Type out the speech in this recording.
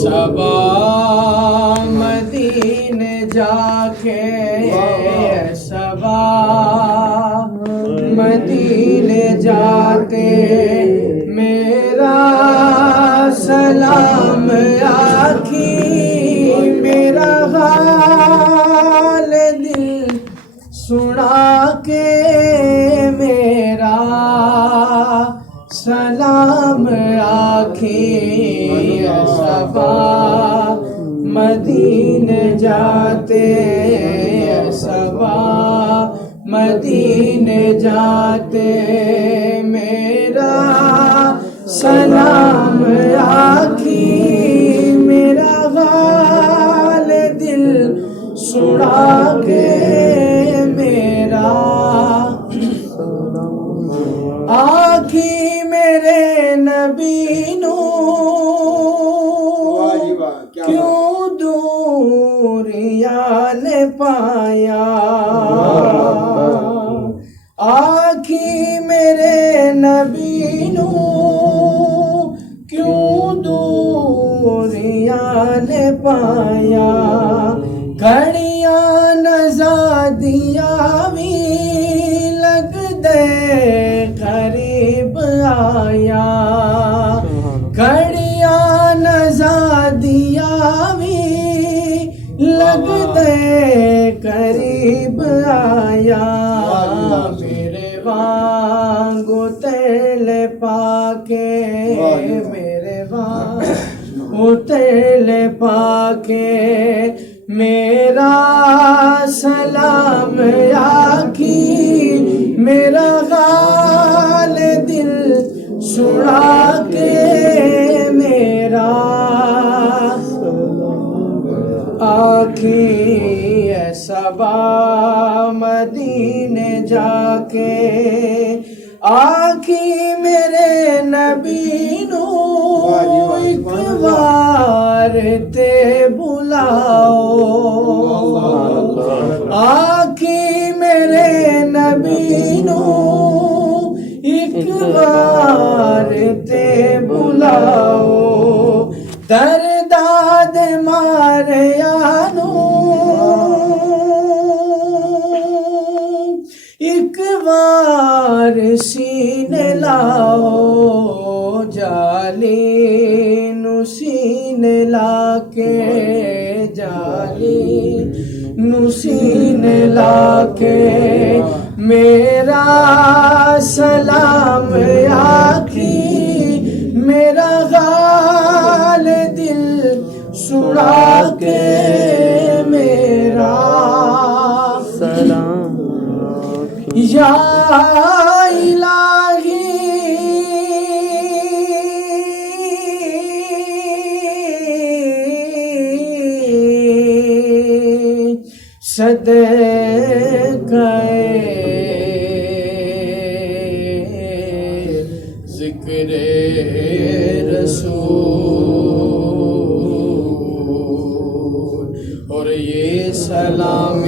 صبا مدینے جا کے صبا مدینے جاتے میرا سلام آکھی میرا حال دل سنا کے میرا سلام آکھی صبا مدینے جاتے صبا مدینے جاتے میرا سلام آکھی میرا حال دل سنا کے میرا آکھی میرے نبی نو کیوں دوریاں نے پایا آکھی میرے نبی نو کیوں دوریاں نے پایا گھڑیاں نزادیاں بھی لگ دے قریب آیا گھڑیاں نزادیاں بھی لگ دے قریب آیا میرے وانگو تیل پاکے میرے وانگو تیل پاکے میرا سلام آکھی میرا حال دل سنا کے میرا آکھی صبا مدینے جا کے آکھی میرے نبی نو ایک بار تے بلاؤ آکھی میرے نبی نو ایک بار تے بلاؤ درداد ماریانو ایک بار سینے لاؤ جالی نو سینے لا کے جالی نو سینے لا کے میرا سلام آکھی میرا حال دل سنا کے میرا سلام یا الہی صدقہ ذکر رسول اور یہ سلام